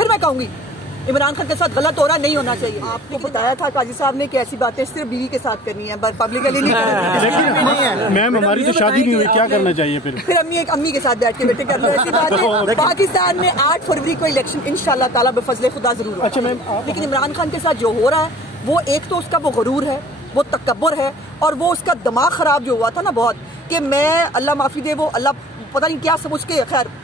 फिर मैं कहूंगी इमरान खान के साथ गलत हो रहा नहीं होना चाहिए। आपको बताया था काजी साहब ने कि ऐसी बातें सिर्फ बीवी के साथ करनी है, पब्लिकली नहीं करनी। मैम हमारी तो शादी नहीं हुई, क्या करना चाहिए फिर अम्मी के साथ बैठ के बेटे कर लो ऐसी बात है। पाकिस्तान में 8 फरवरी को इलेक्शन इंशाल्लाह ताला बेफजले खुदा जरूर होगा। अच्छा मैम, लेकिन इमरान खान के साथ जो हो रहा है वो एक तो उसका वो गरूर है, वो तकब्बुर है, और वो उसका दिमाग खराब जो हुआ था ना बहुत, कि मैं अल्लाह माफी दे, वो अल्लाह पता नहीं क्या समझ के, खैर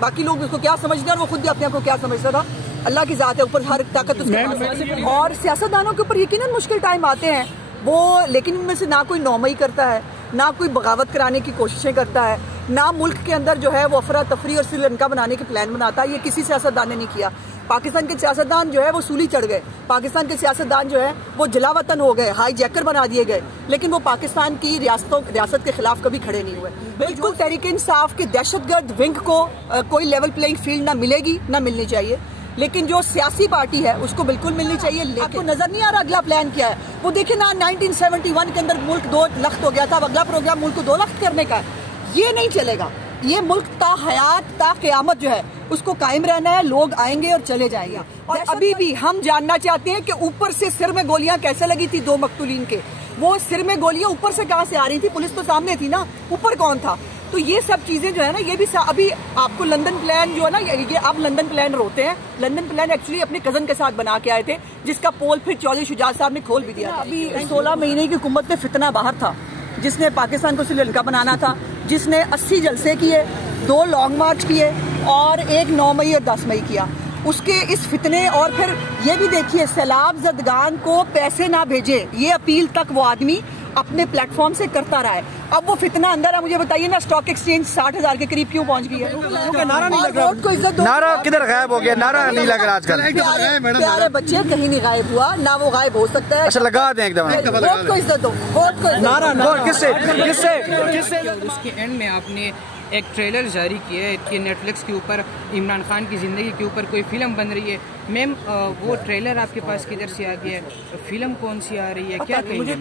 बाकी लोग उसको क्या समझते हैं और वो खुद भी अपने आप को क्या समझता था। अल्लाह की जात है, ऊपर हर ताकत उसके पास। और सियासतदानों के ऊपर यकीनन मुश्किल टाइम आते हैं वो, लेकिन उनमें से ना कोई नौमई करता है, ना कोई बगावत कराने की कोशिशें करता है, ना मुल्क के अंदर जो है वो अफरा तफरी और श्रीलंका बनाने के प्लान बनाता है। ये किसी सियासतदान ने नहीं किया। पाकिस्तान के सियासतदान जो है वो सूली चढ़ गए, पाकिस्तान के सियासतदान जो है वो जलावतन हो गए, हाई जैकर बना दिए गए, लेकिन वो पाकिस्तान की रियासत के खिलाफ कभी खड़े नहीं हुए। बिल्कुल तहरीक इंसाफ के दहशतगर्द विंग को कोई लेवल प्लेइंग फील्ड ना मिलेगी, ना मिलनी चाहिए, लेकिन जो सियासी पार्टी है उसको बिल्कुल मिलनी चाहिए। लेकिन नजर नहीं आ रहा अगला प्लान क्या है। वो देखिए ना, 1971 के अंदर मुल्क 2 लाख हो गया था, अब अगला प्रोग्राम मुल्क को 2 लाख करने का है। ये नहीं चलेगा। ये मुल्क ता हयात ता क़यामत जो है उसको कायम रहना है। लोग आएंगे और चले जाएंगे। और अभी भी हम जानना चाहते हैं कि ऊपर से सिर में गोलियां कैसे लगी थी 2 मकतूलीन के। वो सिर में गोलियां ऊपर से कहां से आ रही थी? पुलिस तो सामने थी ना, ऊपर कौन था? तो ये सब चीजें जो है ना, ये भी अभी आपको लंदन प्लान जो है ना, ये आप लंदन प्लान रोते हैं। लंदन प्लान एक्चुअली अपने कजन के साथ बना के आए थे, जिसका पोल फिर चौधरी शुजात साहब ने खोल भी दिया था। अभी 16 महीने की हुकूमत में फितना बाहर था, जिसने पाकिस्तान को श्रीलंका बनाना था, जिसने 80 जलसे किए, 2 लॉन्ग मार्च किए और एक 9 मई और 10 मई किया। उसके इस फितने, और फिर ये भी देखिए सैलाब जदगान को पैसे ना भेजे, ये अपील तक वो आदमी अपने प्लेटफॉर्म से करता रहा है। अब वो फितना अंदर है। मुझे बताइए ना, स्टॉक एक्सचेंज 60,000 के करीब क्यों पहुंच गई है? नारा नहीं लग रहा, वोट को इज्जत दो। नारा किधर गायब हो गया? नारा नहीं लग रहा आजकल। प्यारे बच्चे, कहीं नहीं गायब हुआ, ना वो गायब हो सकता है। अच्छा लगा दें एकदम। वोट को इज्जत दो, वोट को नारा किससे किससे इसके एंड में आपने एक ट्रेलर जारी किया है कि नेटफ्लिक्स के ऊपर इमरान खान की ज़िंदगी के ऊपर कोई फिल्म बन रही है। मैम वो ट्रेलर आपके पास किधर से आ गया है? फिल्म कौन सी आ रही है, क्या कहेंगे?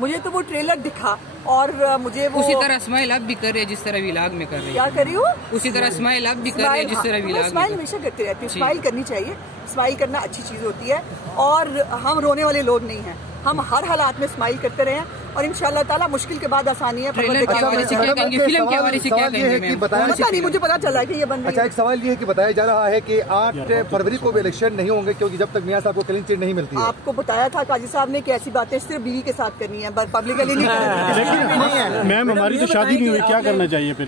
मुझे तो वो ट्रेलर दिखा और मुझे वो उसी तरह स्माइल आप भी कर रहे हैं जिस तरह विलाग में कर रही है। क्या करी हो? उसी तरह स्माइल आप भी कर रहे हैं जिस तरह विलाग में। स्माइल हमेशा करते रहती है, स्माइल करनी चाहिए। स्माइल करना अच्छी चीज होती है और हम रोने वाले लोग नहीं हैं। हम हर हालात में स्माइल करते रहे और इंशाल्लाह ताला मुश्किल के बाद आसानी है। ट्रेलर के हवाले से क्या कहेंगे, फिल्म के हवाले से क्या कहेंगे? पता नहीं, मुझे पता चला कि ये बन रही है। अच्छा, एक सवाल ये है कि बताया जा रहा है कि 8 फरवरी को भी इलेक्शन नहीं होंगे, क्योंकि जब तक मियां साहब को क्लीन चिट नहीं मिलती है। आपको बताया था काजी साहब ने कि ऐसी बातें सिर्फ बीवी के साथ करनी है, पब्लिकली नहीं करनी। मैम हमारी तो शादी नहीं हुई, क्या करना चाहिए फिर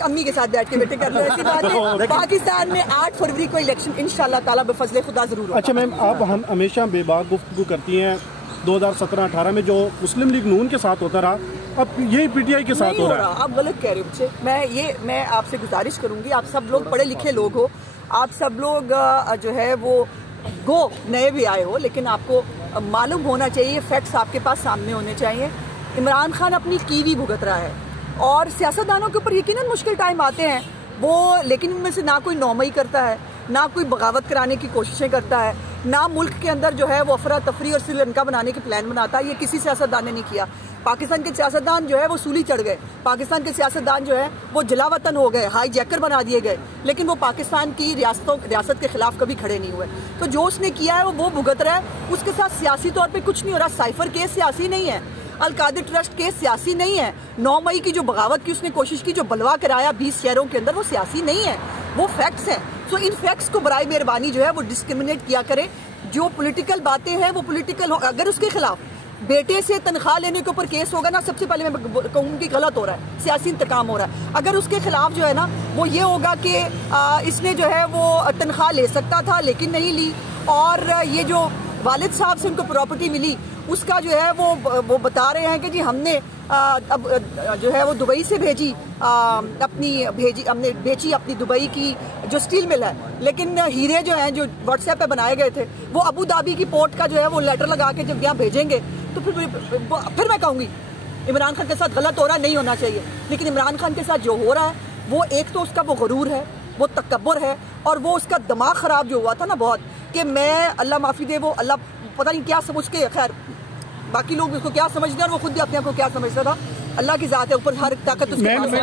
अम्मी के साथ बैठ के बेटे कर लो ऐसी बात है। पाकिस्तान में 8 फरवरी को इलेक्शन इंशाल्लाह ताला बेफजले खुदा जरूर होगा। अच्छा मैम, आप हम हमेशा बेबाक गुफ्तगू करती हैं। 2017-18 में जो मुस्लिम लीग नून के साथ होता रहा, अब यही पीटीआई के साथ हो रहा है। आप गलत कह रहे हो मुझसे। मैं आपसे गुजारिश करूंगी, आप सब लोग पढ़े लिखे लोग हो, आप सब लोग जो है वो नए भी आए हो, लेकिन आपको मालूम होना चाहिए, फैक्ट्स आपके पास सामने होने चाहिए। इमरान खान अपनी कीवी भुगत रहा है और सियासतदानों के ऊपर यकीनन मुश्किल टाइम आते हैं वो, लेकिन उनमें से ना कोई नौमई करता है, ना कोई बगावत कराने की कोशिशें करता है, ना मुल्क के अंदर जो है वो अफरा तफरी और श्रीलंका बनाने के प्लान बनाता है। ये किसी सियासतदान ने नहीं किया। पाकिस्तान के सियासतदान जो है वो सूली चढ़ गए, पाकिस्तान के सियासतदान जो है वो जलावतन हो गए, हाई जैकर बना दिए गए, लेकिन वो पाकिस्तान की रियासत के खिलाफ कभी खड़े नहीं हुए। तो जो उसने किया है वो भुगत रहा है। उसके साथ सियासी तौर पर कुछ नहीं हो रहा। साइफर केस सियासी नहीं है, अल-कादिर ट्रस्ट केस सियासी नहीं है, 9 मई की जो बगावत की उसने कोशिश की, जो बलवा कराया 20 शहरों के अंदर, वो सियासी नहीं है, वो फैक्ट्स हैं। तो इन फैक्ट्स को बराए मेहरबानी जो है वो डिस्क्रिमिनेट किया करे। जो पॉलिटिकल बातें हैं वो पॉलिटिकल हो। अगर उसके खिलाफ बेटे से तनख्वाह लेने के ऊपर केस होगा ना, सबसे पहले मैं कहूँगी कि गलत हो रहा है, सियासी इंतकाम हो रहा है। अगर उसके खिलाफ जो है ना वो ये होगा कि इसने जो है वो तनख्वाह ले सकता था लेकिन नहीं ली, और ये जो वालिद साहब से उनको प्रॉपर्टी मिली उसका जो है वो बता रहे हैं कि जी हमने अब जो है वो दुबई से हमने बेची अपनी दुबई की जो स्टील मिल है, लेकिन हीरे जो हैं जो व्हाट्सएप पे बनाए गए थे वो अबू धाबी की पोर्ट का जो है वो लेटर लगा के जब यहाँ भेजेंगे तो फिर मैं कहूँगी इमरान खान के साथ गलत हो रहा नहीं होना चाहिए। लेकिन इमरान खान के साथ जो हो रहा है वो एक तो उसका वो गरूर है, वो तकब्बुर है, और वो उसका दिमाग खराब जो हुआ था ना बहुत, कि मैं अल्लाह माफी दे, वो अल्लाह पता नहीं क्या समझ के, खैर बाकी लोग उसको क्या समझते हैं और वो खुद भी अपने आप को क्या समझता था। अल्लाह की जात है, ऊपर हर ताकत उसके पास है।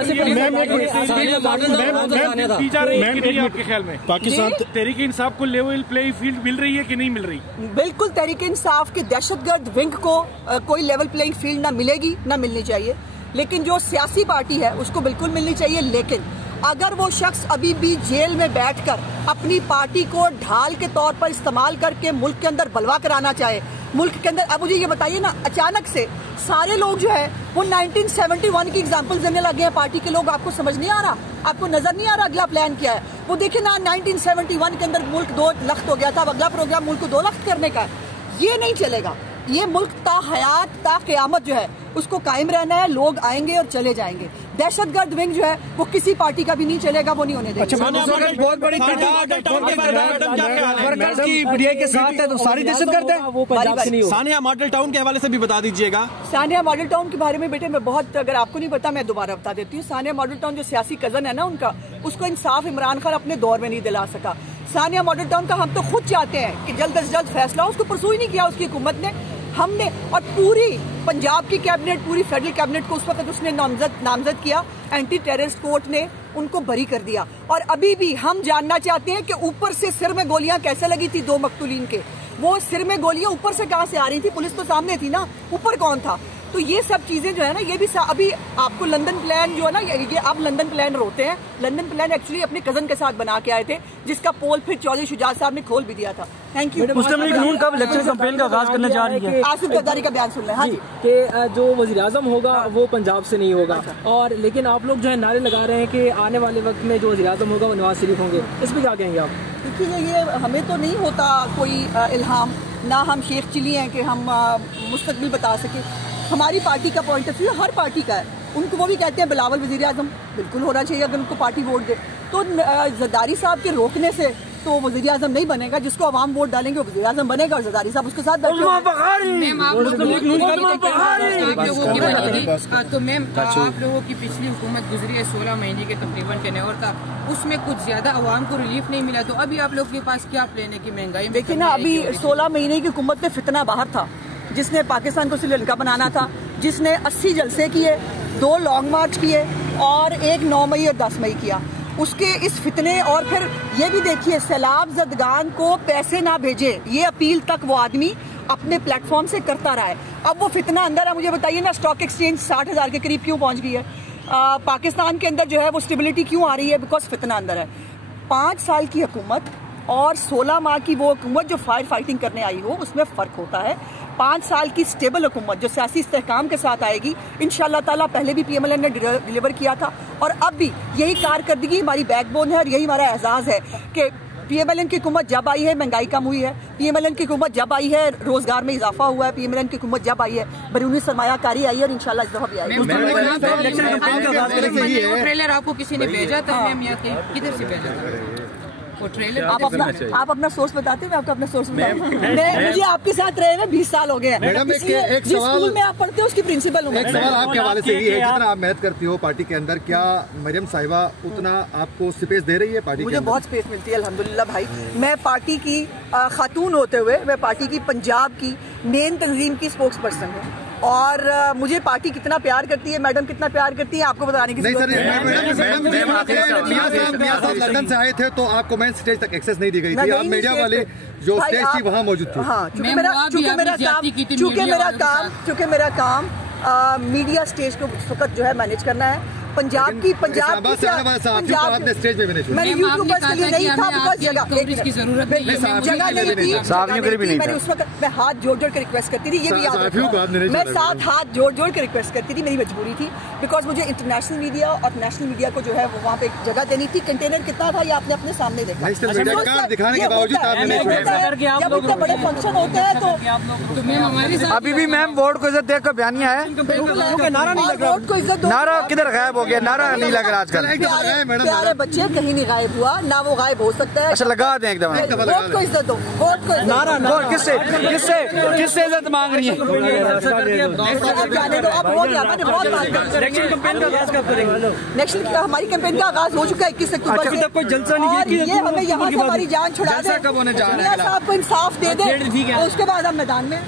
पाकिस्तान तहरीक इंसाफ को लेवल प्ले फील्ड मिल रही है कि नहीं मिल रही? बिल्कुल, तहरीक इंसाफ के दहशतगर्द विंग को कोई लेवल प्लेइंग फील्ड ना मिलेगी, ना मिलनी चाहिए, लेकिन जो सियासी पार्टी है उसको बिल्कुल मिलनी चाहिए। लेकिन अगर वो शख्स अभी भी जेल में बैठकर अपनी पार्टी को ढाल के तौर पर इस्तेमाल करके मुल्क के अंदर बलवा कराना चाहे, मुल्क के अंदर, अब मुझे ये बताइए ना, अचानक से सारे लोग जो है वो 1971 की एग्जांपल्स देने लगे हैं पार्टी के लोग। आपको समझ नहीं आ रहा, आपको नजर नहीं आ रहा अगला प्लान क्या है? वो देखिए ना, 1971 के अंदर मुल्क 2 लख्त हो गया था, अब अगला प्रोग्राम मुल्क को 2 लख्त करने का है। ये नहीं चलेगा। ये मुल्क ता हयात ता क़यामत जो है उसको कायम रहना है। लोग आएंगे और चले जाएंगे। दहशतगर्द विंग जो है वो किसी पार्टी का भी नहीं चलेगा, वो नहीं होने देगा। बहुत बड़ी के साथ है तो सारी दहशतगर्द है। सानिया मॉडल टाउन के हवाले से भी बता दीजिएगा। सानिया मॉडल टाउन के बारे में बेटे मैं बहुत, अगर आपको नहीं पता मैं दोबारा बता देती हूँ। सानिया मॉडल टाउन जो सियासी कजन है ना उनका, उसको इंसाफ इमरान खान अपने दौर में नहीं दिला सका। सानिया मॉडल टाउन का हम तो खुद चाहते हैं कि जल्द से जल्द फैसला, उसको परसू ही नहीं किया उसकी हुकूमत ने, हमने। और पूरी पंजाब की कैबिनेट, पूरी फेडरल कैबिनेट को उस वक्त उसने नामजद किया, एंटी टेररिस्ट कोर्ट ने उनको बरी कर दिया। और अभी भी हम जानना चाहते हैं कि ऊपर से सिर में गोलियां कैसे लगी थी 2 मकतूलीन के? वो सिर में गोलियां ऊपर से कहां से आ रही थी? पुलिस तो सामने थी ना, ऊपर कौन था? तो ये सब चीजें जो है ना, ये भी अभी आपको लंदन प्लान जो है ना, ये आप लंदन प्लान रोते हैं। लंदन प्लान एक्चुअली अपने कजन के साथ बना के आए थे, जिसका पोल फिर चौधरी शुजात साहब ने खोल भी दिया था। Thank you. मुस्लिम लीग नून कब इलेक्शन कैंपेन का आगाज करने जा रही है? आसिफ जरदारी का बयान सुन लें। हाँ जी, कि जो वज़ीर-ए-आज़म होगा वो पंजाब से नहीं होगा, और लेकिन आप लोग जो है नारे लगा रहे हैं कि आने वाले वक्त में जो वज़ीर-ए-आज़म होगा वो नवाज शरीफ होंगे। इस पर क्या कहेंगे आप? देखिए, ये हमें तो नहीं होता कोई इल्हाम, ना हम शेख चिली हैं कि हम मुस्तकबिल बता सके। हमारी पार्टी का point of view her party का है। उनको वो भी कहते हैं बिलावल वज़ीर आज़म, बिल्कुल होना चाहिए अगर उनको पार्टी वोट दे। तो जरदारी साहब के रोकने से तो वज़ीर आज़म नहीं बनेगा। जिसको आवाम वोट डालेंगे वो वज़ीर आज़म बनेगा, और जरदारी साहब उसके साथ बैठे। तो मैम आप लोगों की पिछली हुकूमत गुजरी है 16 महीने के तकरीबन टेन्योर था, उसमें कुछ ज्यादा आवाम को रिलीफ नहीं मिला। तो अभी आप लोग के पास क्या प्लान है कि महंगाई? देखिए ना, अभी 16 महीने की हुकूमत में फितना बाहर था, जिसने पाकिस्तान को श्रीलंका बनाना था, जिसने 80 जलसे किए, 2 लॉन्ग मार्च किए और 1 9 मई और 10 मई किया। उसके इस फितने, और फिर ये भी देखिए सैलाब ज़दगान को पैसे ना भेजे, ये अपील तक वो आदमी अपने प्लेटफॉर्म से करता रहा है। अब वो फितना अंदर है। मुझे बताइए ना, स्टॉक एक्सचेंज 60,000 के करीब क्यों पहुंच गई है? पाकिस्तान के अंदर जो है वो स्टेबिलिटी क्यों आ रही है? बिकॉज फितना अंदर है। 5 साल की हुकूमत और 16 माह की वो हुकूमत जो फायर फाइटिंग करने आई हो, उसमें फ़र्क होता है। 5 साल की स्टेबल हुकूमत जो सियासी इस्तेहकाम के साथ आएगी, इंशाअल्लाह ताला, पहले भी PMLN ने डिलीवर किया था और अब भी यही कारकर्दगी हमारी बैकबोन है और यही हमारा एजाज़ है कि PMLN की हुकूमत जब आई है महंगाई कम हुई है, PMLN की हुकूमत जब आई है रोजगार में इजाफा हुआ है, PMLN की हुकूमत जब आई है बैरूनी सरमायाकारी आई है, और इंशाल्लाह इस दफा भी आएगी। ट्रेलर आपको किसी ने भेजा था मैम, या किधर से भेजा था वो ट्रेलर? आप अपना सोर्स बताते हैं, मैं आपको अपना सोर्स मुझे आपके साथ रहे हुए 20 साल हो गए हैं। मैडम, जिस स्कूल में आप पढ़ते हो उसकी प्रिंसिपल हूँ। एक सवाल आपके हवाले से ये है, जितना आप मेहनत करती हो पार्टी के अंदर, क्या मरियम साहिबा उतना आपको स्पेस दे रही है पार्टी? मुझे बहुत स्पेस मिलती है अल्हम्दुलिल्लाह भाई। मैं पार्टी की खातून होते हुए मैं पार्टी की पंजाब की मेन तंजीम की स्पोक्स पर्सन हूँ, और मुझे पार्टी कितना प्यार करती है, मैडम कितना प्यार करती है, आपको बताने की जरूरत नहीं। लंदन से आए थे तो आपको मेन स्टेज तक एक्सेस नहीं दी गई थी, आप मीडिया वाले जो स्टेज थी वहाँ मौजूद थी। हाँ, चूँकि मेरा काम मीडिया स्टेज को उस वक्त जो है मैनेज करना है। पंजाब की स्टेज पे मैंने यूट्यूबर्स के लिए नहीं था, बिकॉज जगह नहीं थी। मैंने उस वक्त मैं हाथ जोड़ जोड़ के रिक्वेस्ट करती थी, ये भी याद रखना, मैं साथ हाथ जोड़ जोड़ के रिक्वेस्ट करती थी, मेरी मजबूरी थी, बिकॉज मुझे इंटरनेशनल मीडिया और नेशनल मीडिया को जो है वो वहाँ पे जगह देनी थी। कंटेनर कितना था ये आपने अपने सामने देखा, दिखाने के बावजूद जब इतने बड़े फंक्शन होते हैं तो अभी भी मैम वोट को इज्जत देकर बयानिया है, वोट को इज्जत दो। नारा किधर गायब हो गया? नारा नहीं लग रहा आजकल। प्यारे बच्चे, कहीं नहीं गायब हुआ, ना वो गायब हो सकता है। अच्छा, लगा दें एकदम। वोट को इज्जत दो, वोट को नारा किससे इज्जत मांग रही है? जाने दो, अब हो गया, मैंने बहुत बात कर। नेक्स्ट हमारी कैंपेन का आगाज हो चुका है 21 अक्टूबर से, कोई जलसा नहीं है। ये हमें यहाँ से हमारी जान छुड़ा दे, साहब को इंसाफ दे दे, उसके बाद हम मैदान में